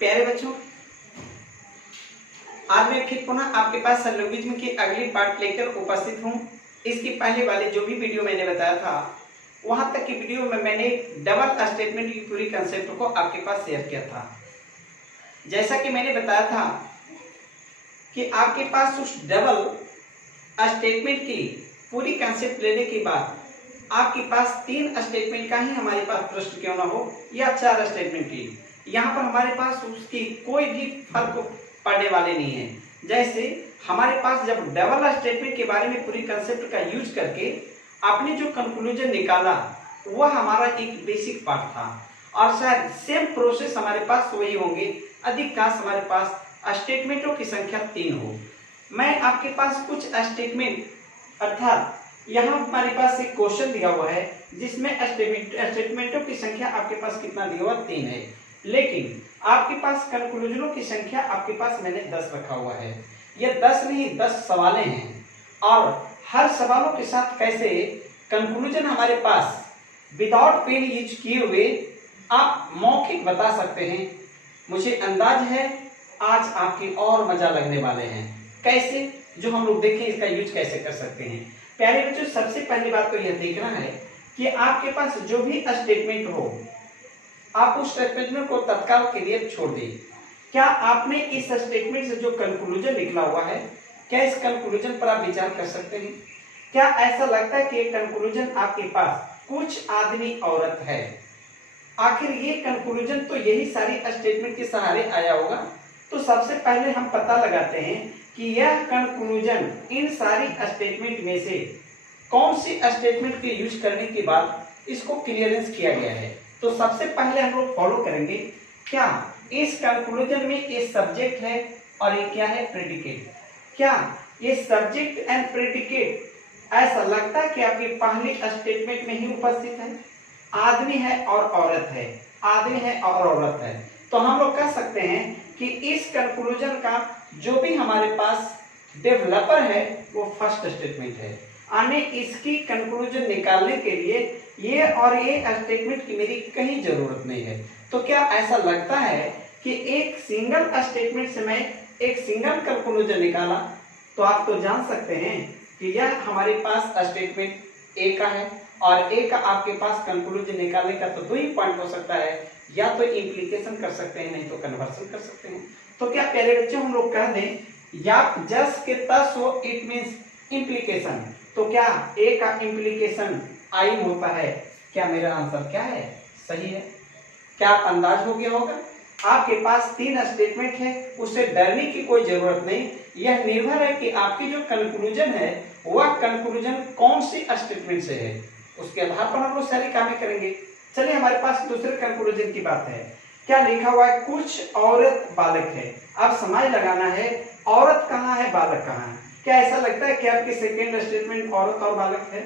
प्यारे बच्चों, आज मैं फिर पुनः आपके पास सिलोगिज्म की अगली पार्ट लेकर उपस्थित हूँ। इसकी पहले वाले जो भी वीडियो मैंने बताया था, वहां तक की वीडियो में मैंने डबल स्टेटमेंट की पूरी कंसेप्ट को आपके पास शेयर किया था। जैसा कि मैंने बताया था कि आपके पास उस डबल स्टेटमेंट की पूरी कंसेप्ट लेने के बाद आपके पास 3 स्टेटमेंट का ही हमारे पास प्रश्न क्यों ना हो या 4 स्टेटमेंट की, यहाँ पर हमारे पास उसकी कोई भी फर्क पड़ने वाले नहीं है। जैसे हमारे पास जब डबल स्टेटमेंट के बारे में पूरी कंसेप्ट का यूज करके आपने जो कंक्लूजन निकाला वह हमारा एक बेसिक पार्ट था, और शायद सेम प्रोसेस हमारे पास वही होंगे। अधिकांश हमारे पास स्टेटमेंटों की संख्या 3 हो। मैं आपके पास कुछ स्टेटमेंट, अर्थात यहाँ हमारे पास एक क्वेश्चन दिया हुआ है जिसमें स्टेटमेंटों की संख्या आपके पास कितना दिया हुआ 3 है, लेकिन आपके पास कंक्लूजनों की संख्या आपके पास मैंने 10 रखा हुआ है। ये 10 नहीं 10 सवालें हैं, और हर सवालों के साथ कैसे कंक्लूजन हमारे पास विदाउट पेन यूज किए हुए आप मौखिक बता सकते हैं। मुझे अंदाज है आज आपके और मजा लगने वाले हैं। कैसे, जो हम लोग देखें इसका यूज कैसे कर सकते हैं। प्यारे बच्चों, सबसे पहली बात तो यह देखना है कि आपके पास जो भी स्टेटमेंट हो आप उस स्टेटमेंट को तत्काल के लिए छोड़ दें। क्या आपने इस स्टेटमेंट से जो कंक्लूजन निकला हुआ है, क्या इस कंक्लूजन पर आप विचार कर सकते हैं? क्या ऐसा लगता है कि ये कंक्लूजन आपके पास कुछ आदमी औरत है? आखिर ये कंक्लूजन तो यही सारी स्टेटमेंट के सहारे आया होगा। तो सबसे पहले हम पता लगाते हैं कि यह कंक्लूजन इन सारी स्टेटमेंट में से कौन सी स्टेटमेंट के यूज करने के बाद इसको क्लियरेंस किया गया है। तो सबसे पहले हम लोग फॉलो करेंगे, क्या इस कंक्लूजन में ये सब्जेक्ट है और ये क्या है, प्रेडिकेट। क्या ये सब्जेक्ट एंड प्रेडिकेट ऐसा लगता है कि आपकी पहली स्टेटमेंट में ही उपस्थित है? आदमी है और औरत है, आदमी है और औरत है। तो हम लोग कह सकते हैं कि इस कंक्लूजन का जो भी हमारे पास डेवलपर है वो फर्स्ट स्टेटमेंट है। आने इसकी कंक्लूजन निकालने के लिए ये और ये स्टेटमेंट की मेरी कहीं जरूरत नहीं है। तो क्या ऐसा लगता है कि एक सिंगल स्टेटमेंट से मैं एक सिंगल कंक्लूजन निकाला? तो आप तो जान सकते हैं कि यह हमारे पास स्टेटमेंट ए का है, और ए का आपके पास कंक्लूजन निकालने का तो 2 ही पॉइंट हो सकता है, या तो इम्प्लीकेशन कर सकते हैं, नहीं तो कन्वर्सन कर सकते हैं। तो क्या प्यारे बच्चों हम लोग कह दें या जस के तस हो, इट मींस इम्प्लीकेशन। तो क्या ए का इम्प्लीकेशन आई होता है? क्या मेरा आंसर क्या है, सही है? क्या अंदाज हो गया होगा? आपके पास 3 स्टेटमेंट है, उससे डरने की कोई जरूरत नहीं। यह निर्भर है कि आपकी जो कंक्लूजन है वह कंक्लूजन कौन सी स्टेटमेंट से है, उसके आधार पर हम लोग सारी कामें करेंगे। चलिए हमारे पास दूसरे कंक्लूजन की बात है। क्या लिखा हुआ है, कुछ औरत बालक है। अब समझ लगाना है औरत कहाँ है, बालक कहाँ है। क्या ऐसा लगता है कि आपकी सेकेंड स्टेटमेंट औरत और बालक है?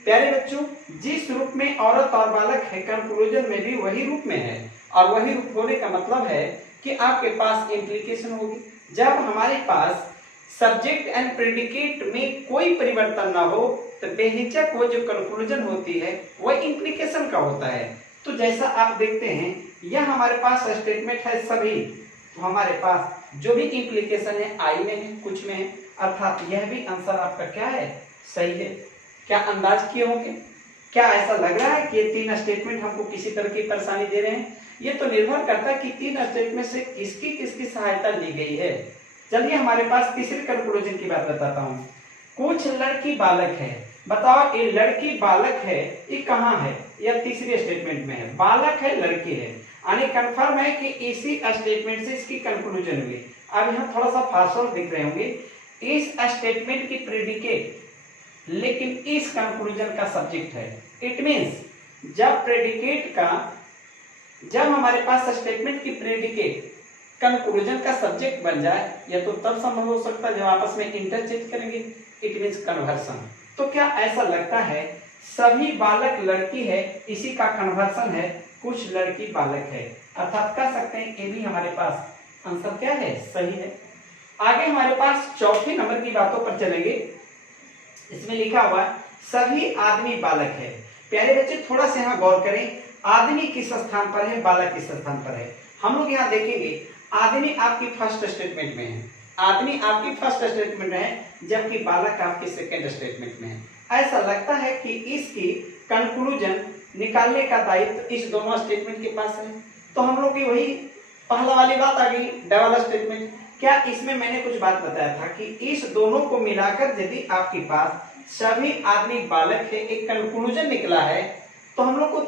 प्यारे बच्चों, जिस रूप में औरत और बालक है कंक्लूजन में भी वही रूप में है, और वही रूप होने का मतलब है कि आपके पास इम्प्लीकेशन होगी। जब हमारे पास सब्जेक्ट एंड प्रेडिकेट में कोई परिवर्तन ना हो तो बेहिचक वो जो कंक्लूजन होती है वह इम्प्लीकेशन का होता है। तो जैसा आप देखते हैं यह हमारे पास स्टेटमेंट है सभी, तो हमारे पास जो भी इम्प्लीकेशन है आई में है, कुछ में है, अर्थात यह भी आंसर आपका क्या है, सही है। क्या अंदाज किए होंगे? क्या ऐसा लग रहा है कि ये 3 स्टेटमेंट हमको किसी तरह की परेशानी दे रहे हैं? ये तो निर्भर करता है कि 3 स्टेटमेंट से किसकी किसकी सहायता ली गई है। चलिए हमारे पास तीसरे कंक्लूजन की बात बताता हूँ। कुछ लड़की बालक है। बताओ ये लड़की बालक है, ये कहाँ है? यह तीसरी स्टेटमेंट में है, बालक है लड़की है, यानी कंफर्म है कि इसी स्टेटमेंट से इसकी कंक्लूजन हुई। अब यहाँ थोड़ा सा फासला दिख रहे होंगे, इस स्टेटमेंट की प्रेडिकेट लेकिन इस कंक्लूजन का सब्जेक्ट है। इट मींस जब हमारे पास स्टेटमेंट की प्रेडिकेट कंक्लूजन का सब्जेक्ट बन जाए, या तो तब संभव हो सकता है जब आपस में इंटरचेंज करेंगे, इट मींस कन्वर्सन। तो क्या ऐसा लगता है सभी बालक लड़की है, इसी का कन्वर्सन है कुछ लड़की बालक है, अर्थात कह सकते हैं ये भी हमारे पास आंसर क्या है, सही है। आगे हमारे पास चौथे नंबर की बातों पर चलेंगे। इसमें लिखा हुआ है सभी आदमी बालक है। प्यारे बच्चे थोड़ा सा यहाँ गौर करें, आदमी किस स्थान पर है, बालक किस स्थान पर है। हम लोग यहाँ देखेंगे आदमी आपकी फर्स्ट स्टेटमेंट में है, आदमी आपकी फर्स्ट स्टेटमेंट में है, जबकि बालक आपकी सेकेंड स्टेटमेंट में है। ऐसा लगता है कि इसकी कंक्लूजन निकालने का दायित्व इस दोनों स्टेटमेंट के पास है। तो हम लोग की वही पहला वाली बात आ गई, डबल स्टेटमेंट। क्या इसमें मैंने कुछ बात बताया था कि इस दोनों को मिलाकर यदि आपके पास सभी आदमी बालक है, एक कंक्लूजन निकला है, तो हम लोग को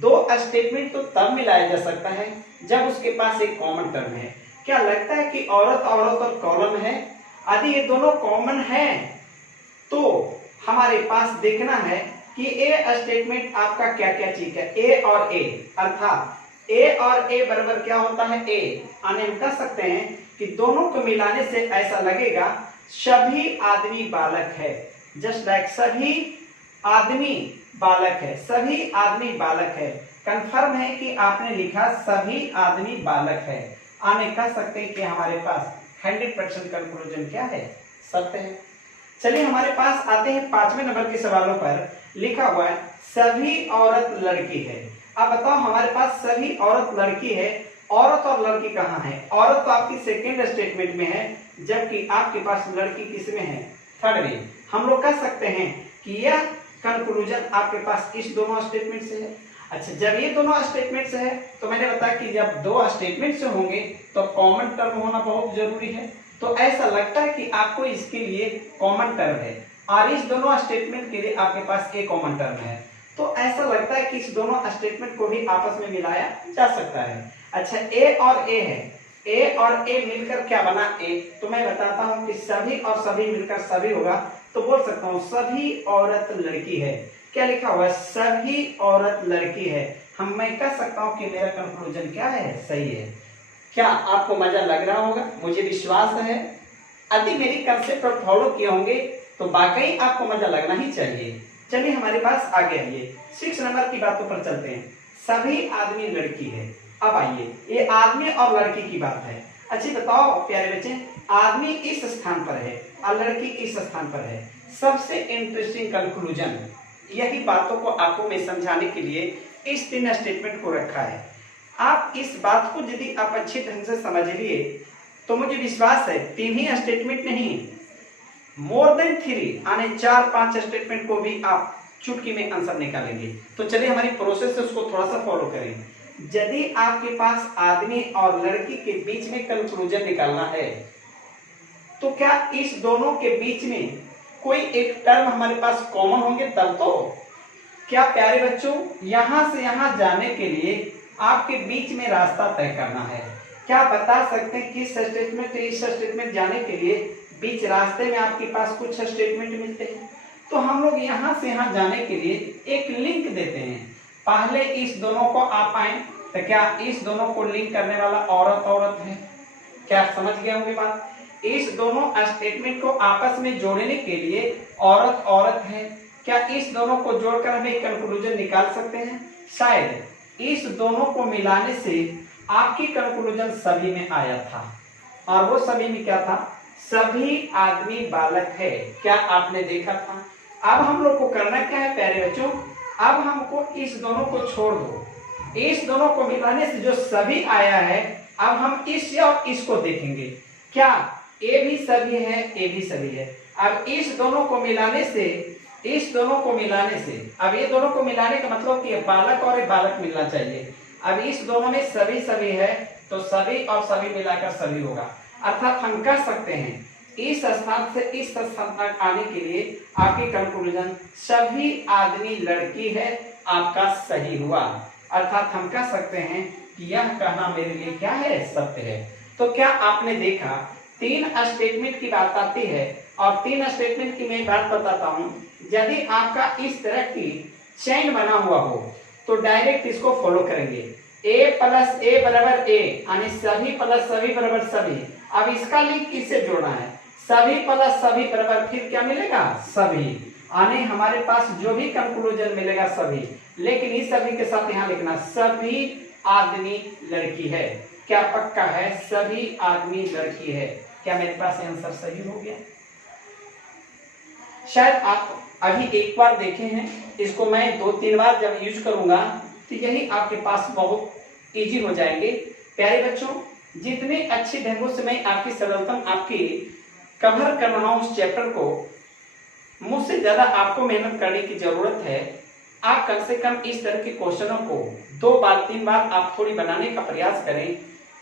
दो स्टेटमेंट तो तब मिलाया जा सकता है जब उसके पास एक कॉमन टर्म है। क्या लगता है कि औरत औरत और कॉलम है? यदि ये दोनों कॉमन है तो हमारे पास देखना है कि ए स्टेटमेंट आपका क्या क्या चीज है, ए और ए, अर्थात ए और ए बराबर क्या होता है, ए। आने हम कह सकते हैं कि दोनों को मिलाने से ऐसा लगेगा सभी आदमी बालक है, जस्ट लाइक सभी आदमी बालक है, सभी आदमी बालक है। कंफर्म है कि आपने लिखा सभी आदमी बालक है। आने कह सकते हैं कि हमारे पास 100% कंक्लूजन क्या है, सत्य है। चलिए हमारे पास आते हैं 5वें नंबर के सवालों पर। लिखा हुआ है सभी औरत लड़की है। अब बताओ हमारे पास सभी औरत लड़की है, औरत और लड़की कहाँ है? औरत तो आपकी सेकेंड स्टेटमेंट में है, जबकि आपके पास लड़की किस में है, थर्ड में। हम लोग कह सकते हैं कि यह कंक्लूजन आपके पास इस दोनों स्टेटमेंट से है। अच्छा, जब ये दोनों स्टेटमेंट से है तो मैंने बताया कि जब दो स्टेटमेंट से होंगे तो कॉमन टर्म होना बहुत जरूरी है। तो ऐसा लगता है कि आपको इसके लिए कॉमन टर्म है और इस दोनों स्टेटमेंट के लिए आपके पास एक कॉमन टर्म है। तो ऐसा लगता है कि इस दोनों स्टेटमेंट को भी आपस में मिलाया जा सकता है। अच्छा, ए और ए है, ए और ए मिलकर क्या बना, ए। तो मैं बताता हूं कि सभी और सभी मिलकर सभी होगा, तो बोल सकता हूं सभी औरत लड़की है। क्या लिखा हुआ है, सभी औरत लड़की है। मैं कह सकता हूं कि मेरा कंक्लूजन क्या है, सही है। क्या आपको मजा लग रहा होगा? मुझे विश्वास है यदि मेरी कंसेप्ट पर फॉलो किए होंगे तो वाकई आपको मजा लगना ही चाहिए। चलिए हमारे पास आगे आइए 6 नंबर की बातों पर चलते हैं। सभी आदमी लड़की है। अब आइए, ये आदमी और लड़की की बात है। अच्छी बताओ प्यारे बच्चे, आदमी इस स्थान पर है और लड़की इस स्थान पर है। सबसे इंटरेस्टिंग कंक्लूजन, यही बातों को आपको मैं समझाने के लिए इस 3 स्टेटमेंट को रखा है। आप इस बात को यदि आप अच्छे ढंग से समझ लिए तो मुझे विश्वास है 3 ही स्टेटमेंट नहीं, मोर देन 3 आने 4-5 स्टेटमेंट को भी आप चुटकी में आंसर निकालेंगे। तो चलिए हमारी प्रोसेस है उसको थोड़ा सा फॉलो करें। यदि आपके पास आदमी और लड़की के बीच में कंक्लूजन निकालना है तो क्या इस दोनों के बीच में कोई एक टर्म हमारे पास कॉमन होंगे तब तो। क्या प्यारे बच्चों, यहां से यहां जाने के लिए आपके बीच में रास्ता तय करना है। क्या बता सकते हैं किस स्टेटमेंट से इस स्टेटमेंट जाने के लिए बीच रास्ते में आपके पास कुछ स्टेटमेंट मिलते हैं? तो हम लोग यहां से यहां जाने के लिए एक लिंक देते हैं। पहले इस दोनों को आप आए तो क्या इस दोनों को लिंक करने वाला औरत औरत है? क्या समझ गए होंगे बात? इस दोनों स्टेटमेंट को आपस में जोड़ने के लिए औरत औरत है। क्या इस दोनों को जोड़कर हम एक कंक्लूजन निकाल सकते हैं? शायद इस दोनों को मिलाने से आपकी कंक्लूजन सभी में आया था, और वो सभी में क्या था, सभी आदमी बालक है। क्या आपने देखा था? अब हम लोग को करना क्या है प्यारे बच्चों, अब हमको इस दोनों को छोड़ दो, इस दोनों को मिलाने से जो सभी आया है अब हम इस और इसको देखेंगे। क्या ए भी सभी है, ए भी सभी है। अब इस दोनों को मिलाने से, इस दोनों को मिलाने से, अब ये दोनों को मिलाने का मतलब कि बालक और एक बालक मिलना चाहिए। अब इस दोनों में सभी सभी है तो सभी और सभी मिलाकर सभी होगा। अर्थात हम कह सकते हैं इस स्थान से इस स्थान तक आने के लिए आपकी कंक्लूजन सभी आदमी लड़की है, आपका सही हुआ। अर्थात हम कह सकते हैं कि यह कहना मेरे लिए क्या है, सत्य है। तो क्या आपने देखा 3 स्टेटमेंट की बात आती है और 3 स्टेटमेंट की मैं बात बताता हूं। यदि आपका इस तरह की चेन बना हुआ हो तो डायरेक्ट इसको फॉलो करेंगे। ए प्लस ए बराबर ए, यानी सभी प्लस सभी बराबर सभी। अब इसका लिंक किससे जोड़ना है, सभी प्लस सभी बराबर फिर क्या मिलेगा, सभी। आने हमारे पास जो भी कंक्लूजन मिलेगा सभी, लेकिन इस सभी के साथ यहाँ लिखना सभी आदमी लड़की है। क्या पक्का है, सभी आदमी लड़की है? क्या मेरे पास आंसर सही हो गया? शायद आप अभी एक बार देखे हैं, इसको मैं 2-3 बार जब यूज करूंगा तो यही आपके पास बहुत इजी हो जाएंगे। प्यारे बच्चों, जितने अच्छे ढंगों से मैं आपकी सर्वप्रथम आपकी कवर कर रहा हूं उस चैप्टर को, मुझसे ज्यादा आपको मेहनत करने की जरूरत है। आप कम से कम इस तरह के क्वेश्चनों को 2 बार 3 बार आप थोड़ी बनाने का प्रयास करें।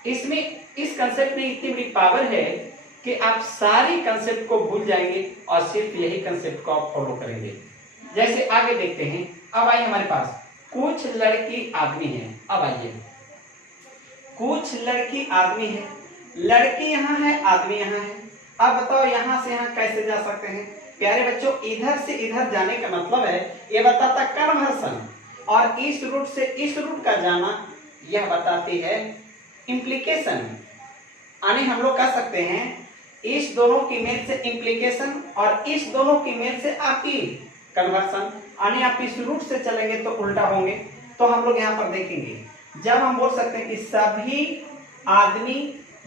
इसमें इस कंसेप्ट में इतनी बड़ी पावर है कि आप सारी कंसेप्ट को भूल जाएंगे और सिर्फ यही कंसेप्ट को आप फॉलो करेंगे। जैसे आगे देखते हैं। अब आइए हमारे पास कुछ लड़की आदमी है। अब आइए, कुछ लड़की आदमी है, लड़की यहाँ है, आदमी यहाँ है। अब बताओ यहां से यहां कैसे जा सकते हैं? प्यारे बच्चों, इधर से इधर जाने का मतलब है, यह बताता कन्वर्सन, और इस रूट से इस रूट का जाना यह बताती है इंप्लीकेशन। यानी हम लोग कह सकते हैं इस दोनों की मेल से इंप्लीकेशन और इस दोनों की मेल से आपकी कन्वर्सन। यानी आप इस रूट से चलेंगे तो उल्टा होंगे। तो हम लोग यहाँ पर देखेंगे, जब हम बोल सकते हैं कि सभी आदमी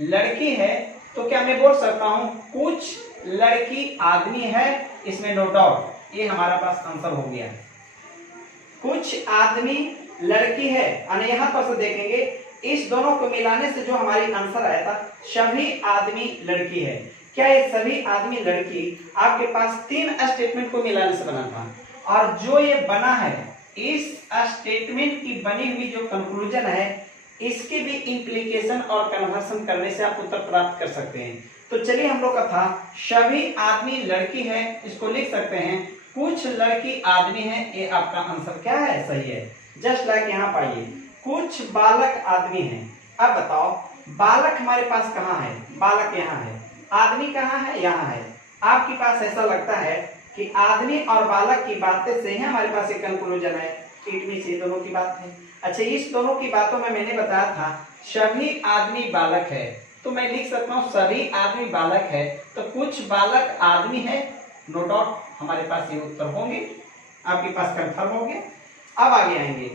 लड़की है, तो क्या मैं बोल सकता हूं कुछ लड़की आदमी है, इसमें नो डाउट ये हमारा पास आंसर हो गया। कुछ आदमी लड़की है, यानी यहां पर से देखेंगे इस दोनों को मिलाने से जो हमारी आंसर आया था सभी आदमी लड़की है। क्या ये सभी आदमी लड़की आपके पास 3 स्टेटमेंट को मिलाने से बना था, और जो ये बना है इस स्टेटमेंट की बनी हुई जो कंक्लूजन है इसके भी इंप्लीकेशन और कन्वर्सन करने से आप उत्तर प्राप्त कर सकते हैं। तो चलिए, हम लोग का था सभी आदमी लड़की है, इसको लिख सकते हैं कुछ लड़की आदमी है। ये आपका आंसर क्या है? सही है। जस्ट लाइक यहाँ पाइए कुछ बालक आदमी है। अब बताओ बालक हमारे पास कहाँ है? बालक यहाँ है। आदमी कहाँ है? यहाँ है। आपके पास ऐसा लगता है कि आदमी और बालक की बातें से ही हमारे पास एक कंक्लूजन है, इट मींस ये दोनों की बात है। अच्छा, इस दोनों की बातों में मैंने बताया था सभी आदमी बालक है, तो मैं लिख सकता हूँ सभी आदमी बालक है, तो कुछ बालक आदमी है, नो डाउट हमारे पास ये उत्तर होंगे, आपके पास कंफर्म हो गया। अब आगे आएंगे,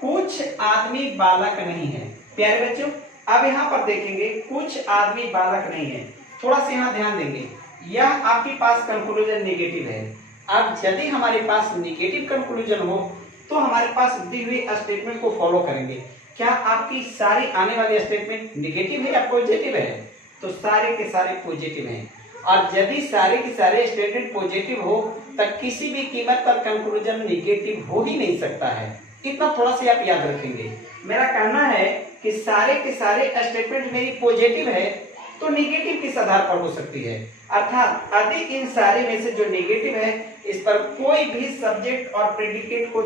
कुछ आदमी बालक नहीं है। प्यारे बच्चों, अब यहाँ पर देखेंगे कुछ आदमी बालक नहीं है, थोड़ा सा यहाँ ध्यान देंगे, यह आपके पास कंक्लूजन नेगेटिव है। अब यदि हमारे पास नेगेटिव कंक्लूजन हो तो हमारे पास दी हुई स्टेटमेंट को फॉलो करेंगे। क्या आपकी सारी आने वाली स्टेटमेंट नेगेटिव है या पॉजिटिव है? तो सारे के सारे पॉजिटिव हैं, और यदि सारे के सारे स्टेटमेंट पॉजिटिव हो तब किसी भी कीमत पर कंक्लूजन नेगेटिव हो ही नहीं सकता है। इतना थोड़ा सा आप याद रखेंगे। मेरा कहना है कि सारे के सारे स्टेटमेंट मेरी पॉजिटिव है तो नेगेटिव किस आधार पर हो सकती है, अर्थात यदि इन सारे में से जो नेगेटिव है इस पर कोई भी सब्जेक्ट और प्रेडिकेट को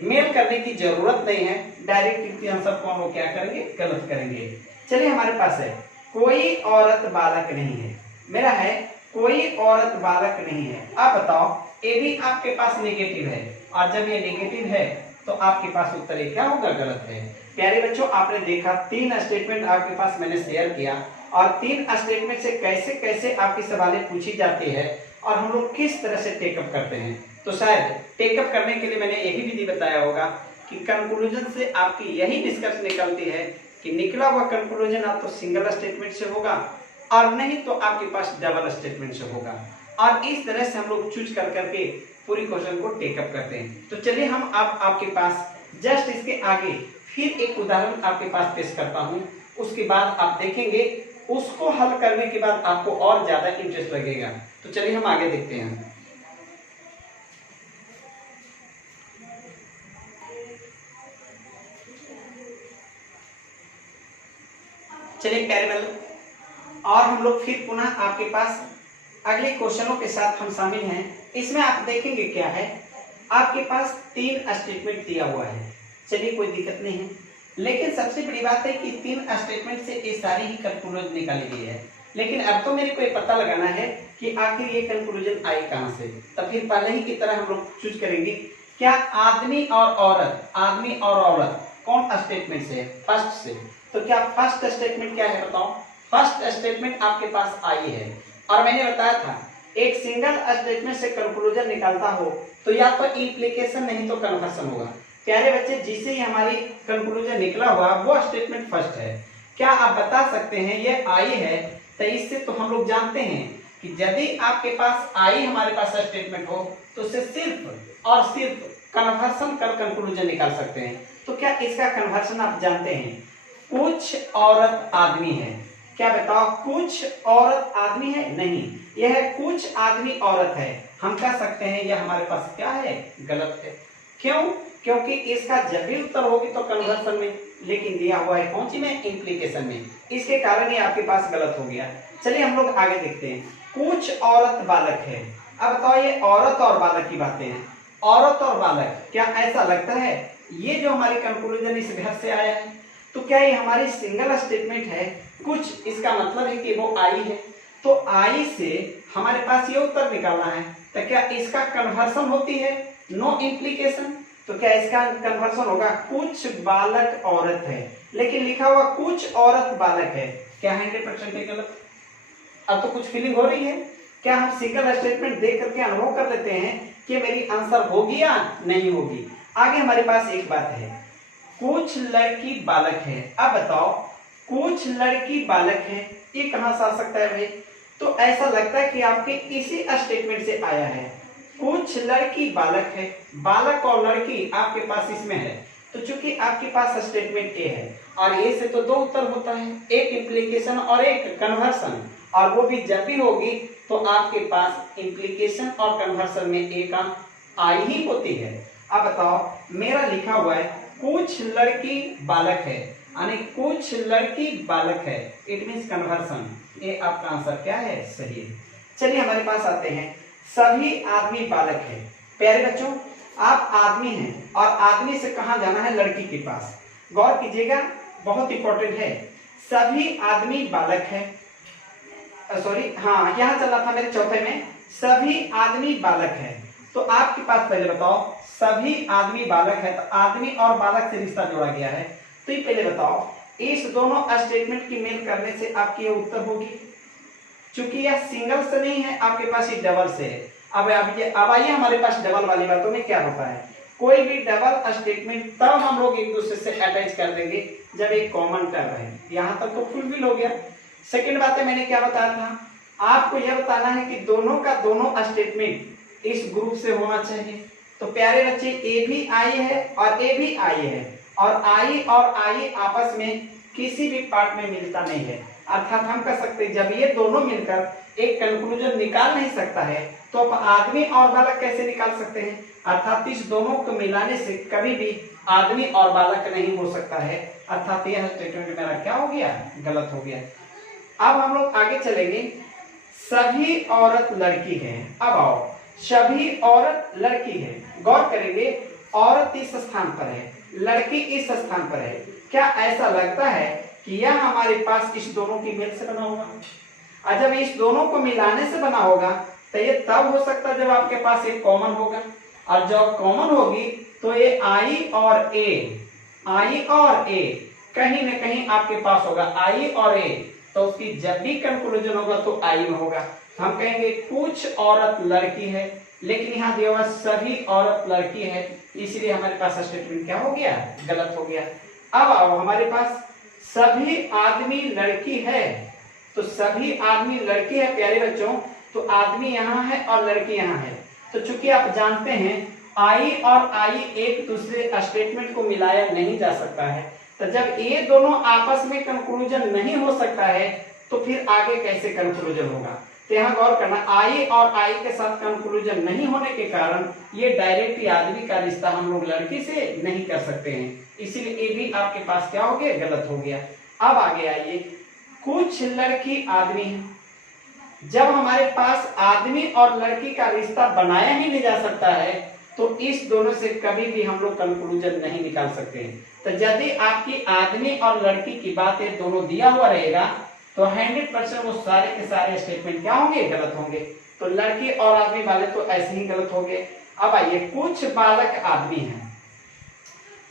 मेल करने की जरूरत नहीं है, डायरेक्ट आंसर को हम लोग क्या करेंगे? गलत करेंगे। चलिए, हमारे पास है कोई औरत बालक नहीं है, मेरा है कोई औरत बालक नहीं है। अब बताओ ये भी आपके पास नेगेटिव है, और जब ये नेगेटिव है तो आपके पास उत्तर क्या होगा? गलत है। प्यारे बच्चों, आपने देखा 3 स्टेटमेंट आपके पास मैंने शेयर किया, और 3 स्टेटमेंट से कैसे कैसे आपकी सवालें पूछी जाती है और हम लोग किस तरह से टेकअप करते हैं। तो शायद टेकअप करने के लिए मैंने यही विधि बताया होगा कि कंक्लूजन से आपकी यही निष्कर्ष निकलती है कि निकला हुआ कंक्लूजन आप तो सिंगल स्टेटमेंट से होगा, और नहीं तो आपके पास डबल स्टेटमेंट से होगा, और इस तरह से हम लोग चूज कर करके पूरी क्वेश्चन को टेकअप करते हैं। तो चलिए, हम आपके पास जस्ट इसके आगे फिर एक उदाहरण आपके पास पेश करता हूं, उसके बाद आप देखेंगे उसको हल करने के बाद आपको और ज्यादा इंटरेस्ट लगेगा। तो चलिए हम आगे देखते हैं। चलिए प्यारे बच्चों, और हम लोग फिर पुनः आपके पास अगले क्वेश्चनों के साथ हम शामिल हैं। इसमें आप देखेंगे क्या है, आपके पास 3 स्टेटमेंट दिया हुआ है। चलिए, कोई दिक्कत नहीं है, लेकिन सबसे बड़ी बात है कि 3 स्टेटमेंट से ये सारी ही कंक्लूजन निकाली गई है। लेकिन अब तो मेरे को ये पता लगाना है कि आखिर ये कंक्लूजन आई कहां से। तो फिर पहले ही की तरह हम लोग चूज करेंगे, क्या आदमी और औरत, आदमी और औरत कौन स्टेटमेंट से है? फर्स्ट से। तो क्या फर्स्ट स्टेटमेंट क्या है? बताओ। फर्स्ट स्टेटमेंट आपके पास आई है, और मैंने बताया था एक सिंगल स्टेटमेंट से कंक्लूजन निकलता हो तो या तो इंप्लीकेशन नहीं तो कन्वर्सन होगा। प्यारे बच्चे, जिससे ही हमारी कंक्लूजन निकला हुआ वो स्टेटमेंट फर्स्ट है। क्या आप बता सकते हैं ये आई है? तो इससे तो हम लोग जानते हैं कि यदि आपके पास आई हमारे पास स्टेटमेंट हो तो उससे सिर्फ और सिर्फ कन्वर्सन कर कंक्लूजन निकाल सकते हैं। तो क्या इसका कन्वर्सन आप जानते हैं? कुछ औरत आदमी है। क्या बताओ, कुछ औरत आदमी है? नहीं, यह कुछ आदमी औरत है। हम कह सकते हैं यह हमारे पास क्या है, गलत है। क्यों? क्योंकि इसका जब भी उत्तर होगी तो कन्वर्सन में, लेकिन दिया हुआ है कौन सी में, इंप्लीकेशन में। इसके कारण ये आपके पास गलत हो गया। चलिए हम लोग आगे देखते हैं। कुछ औरत बालक है। अब बताओ, ये औरत और बालक की बातें हैं। औरत और बालक, क्या ऐसा लगता है ये जो हमारी कंक्लूजन इस घर से आया है, तो क्या ये हमारी सिंगल स्टेटमेंट है? कुछ, इसका मतलब है कि वो आई है, तो आई से हमारे पास ये उत्तर निकालना है। तो क्या इसका कन्वर्सन होती है? No implication. तो क्या इसका कन्वर्सन होगा कुछ बालक औरत है, लेकिन लिखा हुआ कुछ औरत बालक है। क्या 100% गलत? अब तो कुछ फीलिंग हो रही है। क्या हम सिंगल स्टेटमेंट देख करके अनुभव कर लेते हैं कि मेरी आंसर होगी या नहीं होगी? आगे हमारे पास एक बात है, कुछ लड़की बालक है। अब बताओ, कुछ लड़की बालक है, ये कहां से आ सकता है भाई? तो ऐसा लगता है कि आपके इसी स्टेटमेंट से आया है। कुछ लड़की बालक है, बालक और लड़की आपके पास इसमें है, तो चूंकि आपके पास स्टेटमेंट ए है और ए से तो दो उत्तर होता है, एक इंप्लीकेशन और एक कन्वर्सन, और वो भी जब भी होगी तो आपके पास इंप्लीकेशन और कन्वर्सन में ए का आई ही होती है। अब बताओ, मेरा लिखा हुआ है कुछ लड़की बालक है, यानी कुछ लड़की बालक है, इट मींस कन्वर्सन। ये आपका आंसर क्या है, सही है। चलिए हमारे पास आते हैं, सभी आदमी बालक है। प्यारे बच्चों, आप आदमी हैं और आदमी से कहां जाना है, लड़की के पास। गौर कीजिएगा, बहुत इंपॉर्टेंट है। सभी आदमी बालक है, सॉरी हाँ यहाँ चल रहा था मेरे चौथे में, सभी आदमी बालक है। तो आपके पास पहले बताओ, सभी आदमी बालक है, तो आदमी और बालक से रिश्ता जोड़ा गया है। तो ये पहले बताओ, इस दोनों स्टेटमेंट की मेल करने से आपकी ये उत्तर होगी। चूंकि यह सिंगल से नहीं है, आपके पास ये डबल से है। अब आइए हमारे पास डबल वाली बातों में क्या होता है, कोई भी डबल स्टेटमेंट तब हम लोग एक दूसरे से अटैच कर देंगे जब एक कॉमन टर्म है। यहाँ तक तो फुलफिल हो गया। सेकेंड बात है, मैंने क्या बताया था, आपको यह बताना है कि दोनों का दोनों स्टेटमेंट इस ग्रुप से होना चाहिए। तो प्यारे बच्चे, ए भी आई है और ए भी आई है, और आई आपस में किसी भी पार्ट में मिलता नहीं है। अर्थात हम कह सकते हैं जब ये दोनों मिलकर एक कंक्लूजन निकाल नहीं सकता है, तो अब आदमी और बालक कैसे निकाल सकते हैं? अर्थात इस दोनों को मिलाने से कभी भी आदमी और बालक नहीं हो सकता है। अर्थात यह स्टेटमेंट मेरा क्या हो गया, गलत हो गया। अब हम लोग आगे चलेंगे, सभी औरत लड़की है। अब आओ, सभी औरत लड़की है, गौर करेंगे, औरत इस स्थान पर है, लड़की इस स्थान पर है। क्या ऐसा लगता है कि यह हमारे पास इस दोनों की मेल से बना होगा? और जब इस दोनों को मिलाने से बना होगा तो ये तब हो सकता है जब आपके पास एक कॉमन होगा, और जब कॉमन होगी तो ये आई और ए कहीं न कहीं आपके पास होगा, आई और ए, तो उसकी जब भी कंक्लूजन होगा तो आई में होगा। हम कहेंगे कुछ औरत लड़की है, लेकिन यहाँ दिया हुआ सभी औरत लड़की है, इसलिए हमारे पास स्टेटमेंट क्या हो गया, गलत हो गया। अब आओ हमारे पास, सभी आदमी लड़की है, तो सभी आदमी लड़की है प्यारे बच्चों, तो आदमी यहाँ है और लड़की यहाँ है। तो चूंकि आप जानते हैं आई और आई एक दूसरे स्टेटमेंट को मिलाया नहीं जा सकता है, तो जब ये दोनों आपस में कंक्लूजन नहीं हो सकता है तो फिर आगे कैसे कंक्लूजन होगा? तो यहाँ गौर करना, आई और आई के साथ कंक्लूजन नहीं होने के कारण ये डायरेक्ट आदमी का रिश्ता हम लोग लड़की से नहीं कर सकते हैं, इसीलिए ये भी आपके पास क्या हो गया, गलत हो गया। अब आगे आइए, कुछ लड़की आदमी है। जब हमारे पास आदमी और लड़की का रिश्ता बनाया ही नहीं जा सकता है तो इस दोनों से कभी भी हम लोग कंक्लूजन नहीं निकाल सकते हैं। तो यदि आपकी आदमी और लड़की की बातें दोनों दिया हुआ रहेगा तो 100% वो सारे के सारे स्टेटमेंट क्या होंगे, गलत होंगे। तो लड़की और आदमी वाले तो ऐसे ही गलत हो गए। अब आइए, कुछ बालक आदमी है,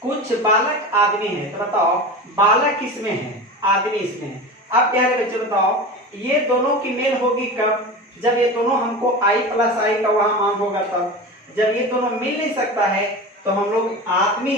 कुछ बालक आदमी है, तो बताओ बालक किसमें है, आदमी इसमें है। अब प्यारे बच्चों बताओ, ये दोनों की मेल होगी कब, जब ये दोनों हमको आई प्लस आई का वहां मान होगा तब। जब ये दोनों मिल नहीं सकता है तो हम लोग आदमी,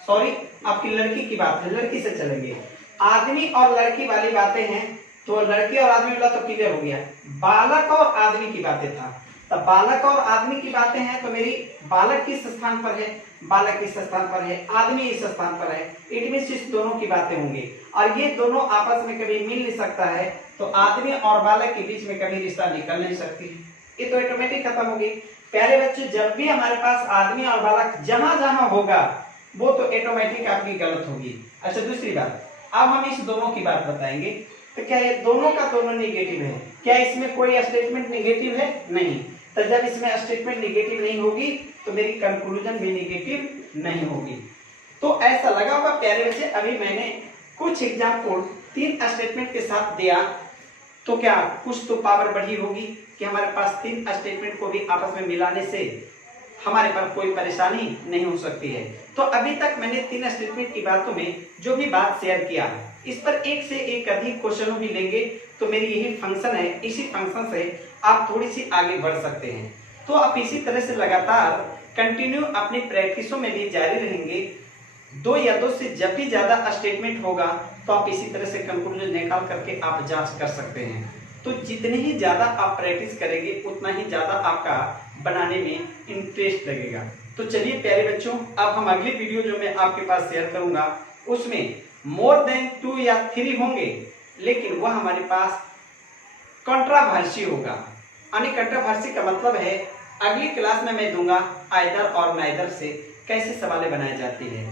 सॉरी आपकी लड़की की बात है, लड़की से चलेंगे। आदमी और लड़की वाली बातें हैं, तो लड़की और आदमी वाला तो क्लियर हो गया। बालक और आदमी की बातें था, तो बालक और आदमी की बातें हैं तो मेरी बालक किस स्थान पर है, बालक इस स्थान पर है, आदमी इस स्थान पर है। इट मींस इस दोनों की बातें होंगी और ये दोनों आपस में कभी मिल नहीं सकता है, तो आदमी और बालक के बीच में कभी रिश्ता निकल नहीं सकती। ये तो ऑटोमेटिक खत्म होगी। प्यारे बच्चों, जब भी हमारे पास आदमी और बालक जहां जहां होगा वो तो ऑटोमेटिक आपकी गलत होगी। अच्छा, दूसरी बात, अब हम इस दोनों की बात बताएंगे। तो क्या ये दोनों का दोनों निगेटिव है? क्या इसमें कोई स्टेटमेंट निगेटिव है? नहीं। तो जब इसमें स्टेटमेंट निगेटिव नहीं होगी तो मेरी कंक्लूजन भी निगेटिव नहीं होगी। तो ऐसा लगा होगा प्यारे बच्चे, अभी मैंने कुछ एग्जाम्पल 3 स्टेटमेंट के साथ दिया, तो क्या कुछ तो पावर बढ़ी होगी कि हमारे पास 3 स्टेटमेंट को भी आपस में मिलाने से हमारे पर कोई परेशानी नहीं हो सकती है। तो अभी तक मैंने 3 स्टेटमेंट की बातों में जो भी बात शेयर किया, इस पर एक से एक अधिक क्वेश्चन भी लेंगे, तो मेरी यही फंक्शन है, इसी फंक्शन से आप थोड़ी सी आगे बढ़ सकते हैं। तो आप इसी तरह से लगातार कंटिन्यू अपनी प्रैक्टिसों में भी जारी रहेंगे। 2 या 2 से जब भी ज्यादा स्टेटमेंट होगा तो आप इसी तरह से कंक्लूजन निकाल करके आप जांच कर सकते हैं। तो जितनी ही ज्यादा आप प्रैक्टिस करेंगे उतना ही ज्यादा आपका बनाने में इंटरेस्ट लगेगा। तो चलिए प्यारे बच्चों, अब हम अगली वीडियो जो मैं आपके पास शेयर करूंगा उसमें मोर देन 2 या 3 होंगे, लेकिन वह हमारे पास कंट्रावर्सी होगा। यानी कंट्रावर्सी का मतलब है अगली क्लास में मैं दूंगा आइदर और नाइदर से कैसे सवालें बनाई जाती है,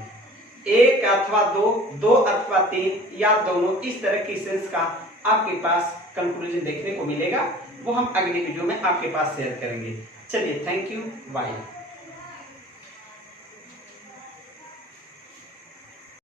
1 अथवा 2, 2 अथवा 3 या दोनों, इस तरह की सेंस का आपके पास कंक्लूजन देखने को मिलेगा। वो हम अगली वीडियो में आपके पास शेयर करेंगे। चलिए, थैंक यू, बाय।